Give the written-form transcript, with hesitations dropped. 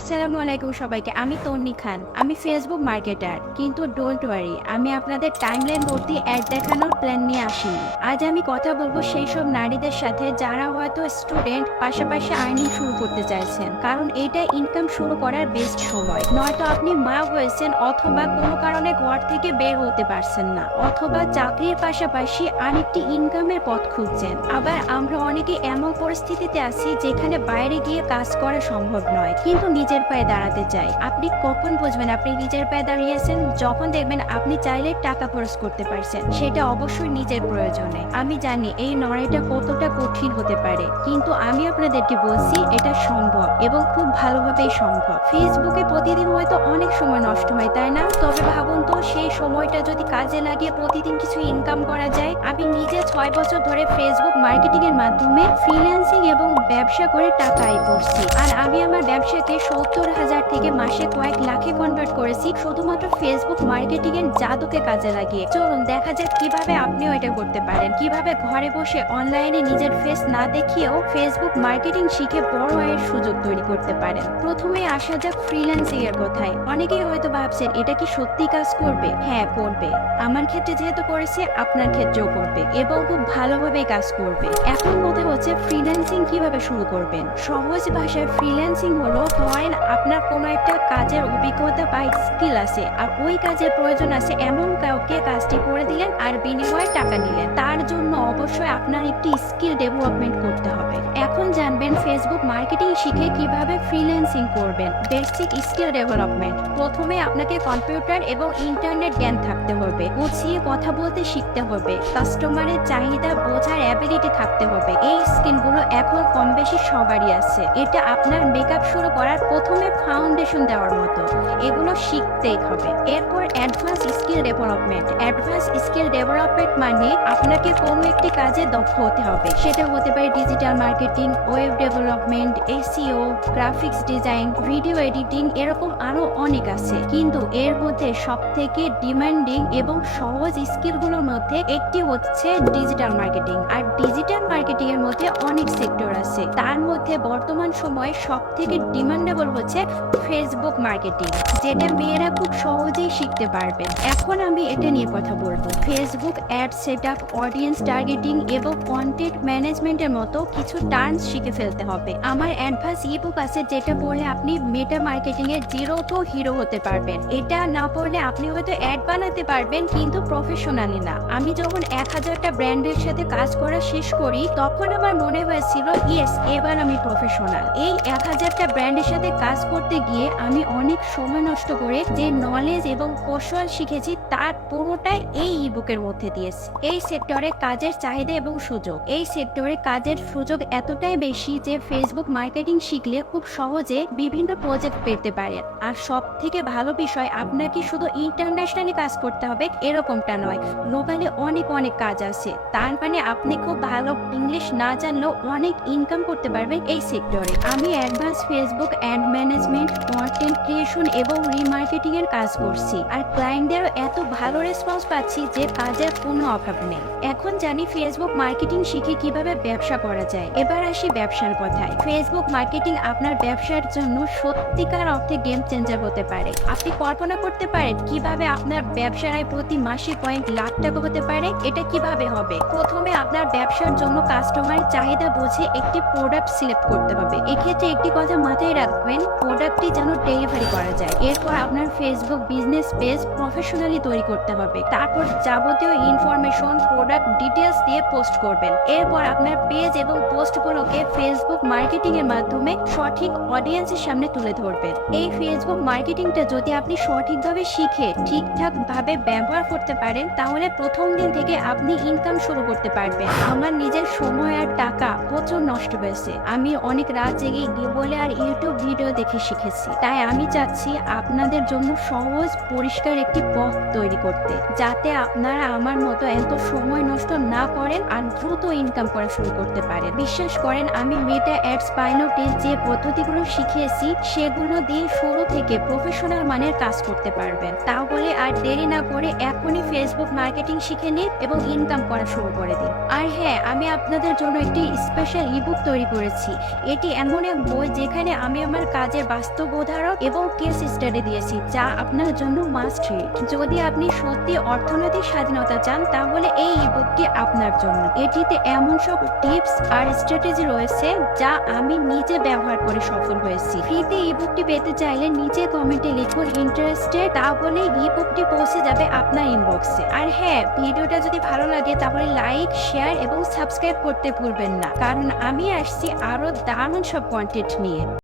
আসসালামু আলাইকুম সবাইকে। আমি তন্নি খান। আমি ফেসবুক মার্কেটার। কিন্তু ডোন্ট ওয়ারি, আমি আপনাদের টাইমলাইন ভর্তি অ্যাড দেখানোর প্ল্যান নিয়ে আসিনি। আজ আমি কথা বলবো সেই সব নারীদের সাথে যারা হয়তো স্টুডেন্ট, পাশাপাশি আর্নিং শুরু করতে চাইছেন। কারণ এটা ইনকাম শুরু করার বেস্ট সময়। নয়তো আপনি মা হয়েছেন, অথবা কোনো কারণে ঘর থেকে বের হতে পারছেন না, অথবা চাকরির পাশাপাশি আরেকটি ইনকামের পথ খুঁজছেন। আবার আমরা অনেকে এমন পরিস্থিতিতে আছি যেখানে বাইরে গিয়ে কাজ করা সম্ভব নয়, কিন্তু নিজের পায়ে দাঁড়াতে চাই। আপনি কখন বুঝবেন আপনি নিজের পায়ে দাঁড়িয়েছেন? যখন দেখবেন আপনি চাইলে টাকা খরচ করতে পারছেন, সেটা অবশ্যই নিজের প্রয়োজনে। আমি জানি এই লড়াইটা কতটা কঠিন হতে পারে, কিন্তু আমি আপনাদেরকে বলছি এটা সম্ভব, এবং খুব ভালোভাবেই সম্ভব। ফেসবুকে প্রতিদিন হয়তো অনেক সময় নষ্ট হয়, তাই না? তবে ভাবুন তো, সেই সময়টা যদি কাজে লাগিয়ে প্রতিদিন কিছু ইনকাম করা যায়। আমি নিজে 6 বছর ধরে ফেসবুক মার্কেটিং এর মাধ্যমে ফ্রিল্যান্সিং এবং ব্যবসা করে টাকা আয় করছি। আর আমি আমার ব্যবসাকে 70,000 থেকে মাসে কয়েক লাখে কনভার্ট করেছি শুধুমাত্র ফেসবুক মার্কেটিং এর জাদুকে কাজে লাগিয়ে। চলুন দেখা যাক কিভাবে আপনিও এটা করতে পারেন, কিভাবে ঘরে বসে অনলাইনে নিজের ফেস না দেখিয়েও ফেসবুক মার্কেটিং শিখে বড় আয়ের সুযোগ তৈরি করতে পারেন। প্রথমে আসা যাক ফ্রিল্যান্সিং এর কথায়। অনেকেই হয়তো ভাবছেন এটা কি সত্যি কাজ করবে? হ্যাঁ, করবে। আমার ক্ষেত্রে যেহেতু করেছে, আপনার ক্ষেত্রেও করবে, এবং খুব ভালোভাবে কাজ করবে। এখন কথা হচ্ছে ফ্রিল্যান্সিং কিভাবে শুরু করবেন। সহজ ভাষায় ফ্রিল্যান্সিং হলো, ধরেন আপনার কোনো একটা কাজের অভিজ্ঞতা বা স্কিল আছে, আর ওই কাজের প্রয়োজন আছে এমন কাউকে কাজটি করে দিলেন আর বিনিময়ে টাকা নিলেন। তার জন্য অবশ্যই আপনার একটি স্কিল ডেভেলপমেন্ট করতে হবে। এখন জানবেন ফেসবুক মার্কেটিং শিখে কিভাবে ফ্রিল্যান্সিং করবেন। Basic skill development. প্রথমে আপনাকে কম্পিউটার এবং ইন্টারনেট জ্ঞান থাকতে হবে, গুছিয়ে কথা বলতে শিখতে হবে, কাস্টমারের চাহিদা বোঝার অ্যাবিলিটি থাকতে হবে। এই স্কিলগুলো এখন কম বেশি সবারই আছে। এটা আপনার মেকআপ শুরু করার প্রথমে ফাউন্ডেশন দেওয়ার মতো। এগুলো শিখতেই হবে। এরপর advance skill development. Advance skill development মানে আপনাকে কোনো একটি কাজে দক্ষ হতে হবে। সেটা হতে পারে digital marketing, web development, SEO, graphics design, video editing, এরকম আরো অনেক আছে। কিন্তু এর মধ্যে সবথেকে ডিমান্ডিং এবং সহজ স্কিলগুলোর মধ্যে একটি হচ্ছে ডিজিটাল মার্কেটিং। আর ডিজিটাল মার্কেটিং এর মধ্যে অনেক সেক্টর আছে, তার মধ্যে বর্তমান সময়ে সবথেকে ডিমান্ডেবল হচ্ছে ফেসবুক মার্কেটিং, যেটা মেয়েরা খুব সহজেই শিখতে পারবে। এখন আমি এটা নিয়ে কথা বলবো। Facebook ad setup, audience targeting এবং কন্টেন্ট ম্যানেজমেন্টের মতো কিছু টার্মস শিখে ফেলতে হবে। আমার অ্যাডভান্স ইবুক আছে, যেটা পড়লে আপনি মেটা মার্কেটিং এর জিরো টু হিরো হতে পারবেন। এটা না পড়লে আপনি হয়তো অ্যাড বানাতে পারবেন, কিন্তু প্রফেশনালি না। আমি যখন 1000টা ব্র্যান্ডের সাথে কাজ করা শেষ করি, তখন আমার মনে হয়েছিল ইয়েস, এবার আমি প্রফেশনাল। এই 1000টা ব্র্যান্ডের সাথে কাজ করতে গিয়ে আমি অনেক সময় নষ্ট করে যে নলেজ এবং কৌশল শিখেছি, তার পুরোটাই এই ইবুকের মধ্যে দিয়েছি। এই সেক্টরে কাজের চাহিদা এবং সুযোগ। এই সেক্টরে কাজের সুযোগ এতটাই বেশি যে ফেসবুক মার্কেটিং শিখলে খুব সহজে বিভিন্ন প্রজেক্ট পেতে পারেন। আর সব থেকে ভালো বিষয়, আপনাকে শুধু ইন্টারন্যাশনালি কাজ করতে হবে এরকমটা নয়, গ্লোবালি অনেক অনেক কাজ আছে। তার মানে আপনি খুব ভালো ইংলিশ না জানলেও অনেক ইনকাম করতে পারবেন এই সেক্টরে। আমি advance Facebook ad management, content creation এবং রিমার্কেটিং এর কাজ করছি, আর ক্লায়েন্টদেরও এত ভালো রেসপন্স পাচ্ছি যে কাজের কোনো অভাব নেই। এখন জানি ফেসবুক মার্কেটিং শিখে কিভাবে ব্যবসা করা যায়। এবার আসি ব্যবসার কথায়। ফেসবুক মার্কেটিং আপনার ব্যবসার জন্য সত্যিকার অর্থে গেম চেঞ্জার হতে পারে। আপনি কল্পনা করতে পারেন কিভাবে আপনার ব্যবসার আয় প্রতি মাসে কয়েক লাখ টাকা হতে পারে? এটা কিভাবে হবে? প্রথমে আপনার ব্যবসার জন্য কাস্টমারের চাহিদা বুঝে একটি প্রোডাক্ট সিলেক্ট করতে হবে। এক্ষেত্রে একটি কথা মাথায় রাখবেন, প্রোডাক্টটি যেন ডেলিভারি করা যায়। এরপর আপনার ফেসবুক বিজনেস পেজ প্রফেশনালি তৈরি করতে হবে। তারপর যাবতীয় ইনফরমেশন, প্রোডাক্ট ডিটেলস দিয়ে পোস্ট করবেন। এরপর আপনার পেজ এবং পোস্টগুলোকে ফেসবুক মার্কেটিং এর মাধ্যমে সঠিক অডিয়েন্সের সামনে তুলে ধরবেন। এই ফেসবুক মার্কেটিংটা যদি আপনি সঠিকভাবে শিখে ঠিকঠাক ভাবে ব্যবহার করতে পারেন, তাহলে প্রথম দিন থেকে আপনি ইনকাম শুরু করতে পারবেন। আমার নিজের সময় আর টাকা প্রচুর নষ্ট হয়েছে। আমি অনেক রাত জেগে বলে আর ইউটিউব ভিডিও দেখে শিখেছি। তাই আমি চাচ্ছি আপনাদের জন্য সহজ পরিষ্কার একটি পথ তৈরি করতে, যাতে আপনারা আমার মতো এত সময় নষ্ট না করেন আর দ্রুত ইনকাম করা শুরু করতে পারেন। বিশ্বাস করেন, আমি মেটা অ্যাডস পাইলটে যে পদ্ধতিগুলো শিখিয়েছি, সেগুলো দিয়ে শুরু থেকে প্রফেশনাল মানের কাজ করতে পারবেন। তাহলে আর দেরি না করে এখনই ফেসবুক মার্কেটিং শিখে নিন এবং ইনকাম করা শুরু করে দিন। আর হ্যাঁ, আমি আপনাদের জন্য একটি স্পেশাল ইবুক তৈরি করেছি। এটি এমন এক বই যেখানে আমি আমার কাজের বাস্তব তত্ত্ববোধারক এবং কেস স্টাডি দিয়েছি, যা আপনার জন্য মাস্ট রিড। যদি আপনি সত্যি অর্থনৈতিক স্বাধীনতা চান তাহলে এই ইবুকটি আপনার জন্য। এটিতে এমন সব টিপস আর স্ট্র্যাটেজি রয়েছে যা আমি নিজে ব্যবহার করে সফল হয়েছি। ফ্রিতে ইবুকটি পেতে চাইলে নিচে কমেন্টে লিখুন ইন্টারেস্টেড, তাহলে ইবুকটি পৌঁছে যাবে আপনার ইনবক্সে। আর হ্যাঁ, ভিডিওটা যদি ভালো লাগে তাহলে লাইক, শেয়ার এবং সাবস্ক্রাইব করতে ভুলবেন না, কারণ আমি আসছি আরো দারুণ সব কন্টেন্ট নিয়ে।